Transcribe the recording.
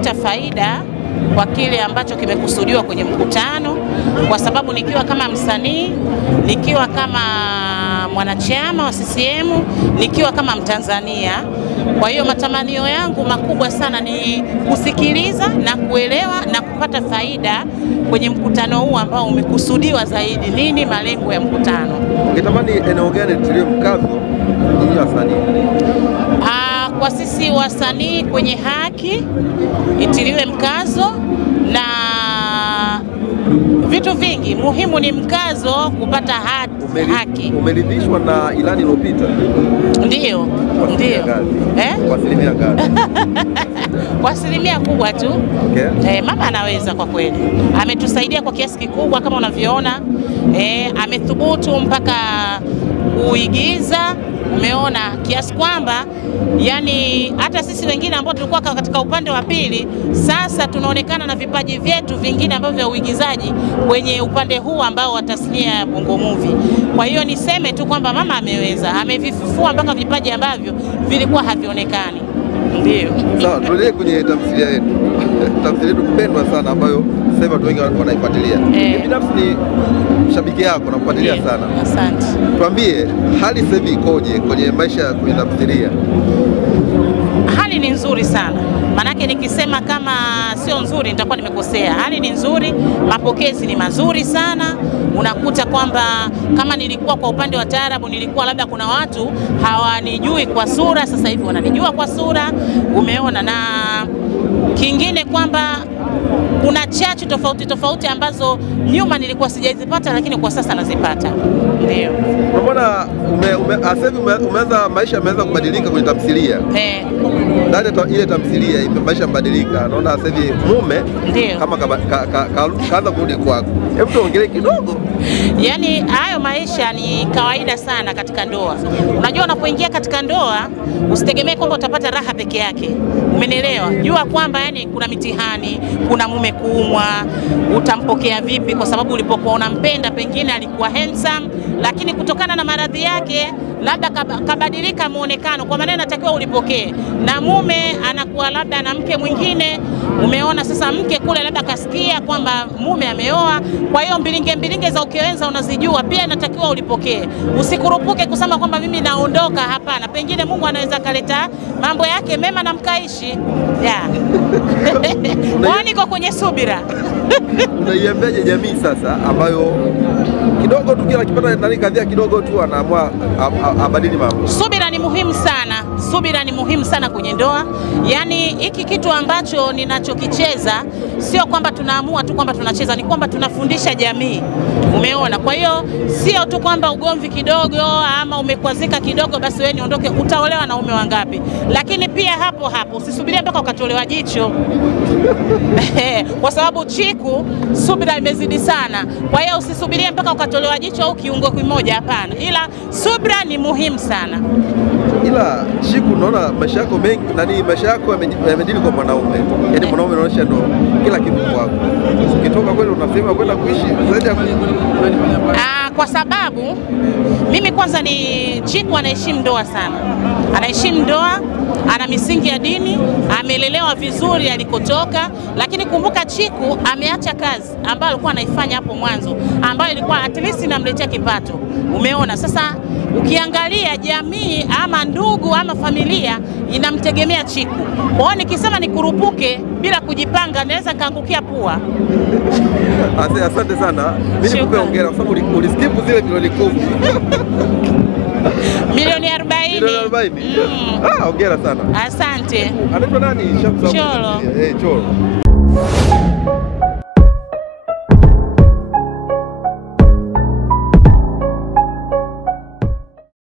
kupata faida kwa kile ambacho kimekusudiwa kwenye mkutano, kwa sababu nikiwa kama msanii, nikiwa kama mwanachama wa CCM, nikiwa kama Mtanzania. Kwa hiyo matamanio yangu makubwa sana ni kusikiliza na kuelewa na kupata faida kwenye mkutano huu ambao umekusudiwa zaidi. Nini malengo ya mkutano? Ungetamani eneo gani tulio mkazo ni wasanii? Kwa sisi wasanii kwenye haki itiliwe mkazo, na vitu vingi muhimu ni mkazo kupata haki. Umeridhishwa na ilani iliyopita? Ndio. Kwa asilimia ngapi? Kwa asilimia kubwa tu. Okay. Mama anaweza kwa kweli. Ametusaidia kwa kiasi kikubwa kama unavyoona. Amethubutu mpaka kuigiza. Umeona kiasi kwamba yani hata sisi wengine ambao tulikuwa katika upande wa pili sasa tunaonekana na vipaji vyetu vingine ambavyo vya uigizaji kwenye upande huu ambao wa tasnia ya Bongo Movie. Kwa hiyo niseme tu kwamba mama ameweza, amevifufua mpaka vipaji ambavyo vilikuwa havionekani. Ndio. Sawa, tuendelee kwenye tamthilia yetu. Tamthilia yetu pendwa sana ambayo sasa watu wengi wanaifuatilia. Binafsi ni shabiki yako na kufuatilia sana. Asante. Tuambie hali sasa hivi ikoje kwenye maisha kwenye tamthilia? Hali ni nzuri sana. Manake nikisema kama sio nzuri nitakuwa nimekosea. Hali ni nzuri, mapokezi ni mazuri sana. Unakuta kwamba kama nilikuwa kwa upande wa taarabu nilikuwa labda kuna watu hawanijui kwa sura, sasa hivi wananijua kwa sura. Umeona, na kingine kwamba kuna chachu tofauti ambazo nyuma nilikuwa sijazipata lakini kwa sasa nazipata. Ndio. Unaona umeanza maisha yameanza kubadilika kwenye tamthilia. Ndani ile tamthilia maisha yamebadilika. Naona sasa hivi mume kama kaanza kurudi kwako. Hebu tuongelee kidogo. Yaani hayo maisha ni kawaida sana katika ndoa. Unajua unapoingia katika ndoa usitegemee kwamba utapata raha peke yake. Umenielewa? Jua kwamba yani kuna mitihani, kuna mume kuumwa, utampokea vipi kwa sababu ulipokuwa unampenda pengine alikuwa handsome, lakini kutokana na maradhi yake labda kabadilika muonekano, kwa maana natakiwa ulipokee. Na mume anakuwa labda na mke mwingine, umeona sasa mke kule labda kasikia kwamba mume ameoa, kwa hiyo mbilinge za ukiwenza unazijua, pia natakiwa ulipokee. Usikurupuke kusema kwamba mimi naondoka, hapana. Pengine Mungu anaweza kaleta mambo yake mema na mkaishi. Kwani niko kwenye subira. Unaiambiaje jamii sasa ambayo kidogo tu kila kipata ndani kadhia kidogo tu anaamua abadili mambo? Subira ni muhimu sana. Subira ni muhimu sana kwenye ndoa. Yaani hiki kitu ambacho ninachokicheza sio kwamba tunaamua tu kwamba tunacheza, ni kwamba tunafundisha jamii. Umeona? Kwa hiyo sio tu kwamba ugomvi kidogo ama umekwazika kidogo basi wewe niondoke. Utaolewa na ume wangapi? Lakini pia hapo usisubirie mpaka ukatolewa jicho. Kwa sababu Chiku subira imezidi sana. Kwa hiyo usisubirie mpaka ukatolewa jicho au kiungo kimoja, hapana. Ila subira ni muhimu sana. Ila Chiku, naona maisha yako mengi maisha yako yamedili kwa mwanaume. Yaani mwanaume anaonyesha ndo kila kitu kwako. Ukitoka kweli unasema kwenda kuishi zaidi ya kwa sababu mimi kwanza ni Chiku anaheshimu ndoa sana. Anaheshimu ndoa, ana misingi ya dini, amelelewa vizuri alikotoka, lakini kumbuka Chiku ameacha kazi ambayo alikuwa anaifanya hapo mwanzo, ambayo ilikuwa at least inamletea kipato. Umeona? Sasa ukiangalia jamii ama ndugu ama familia inamtegemea Chiku. Kwa hiyo nikisema nikurupuke bila kujipanga naweza kaangukia pua. Asante sana. Mimi nikupe hongera kwa sababu uliskip zile milioni 10. Milioni 40. Milioni 40. Hongera sana. Asante. Anaitwa nani? Cholo. Cholo.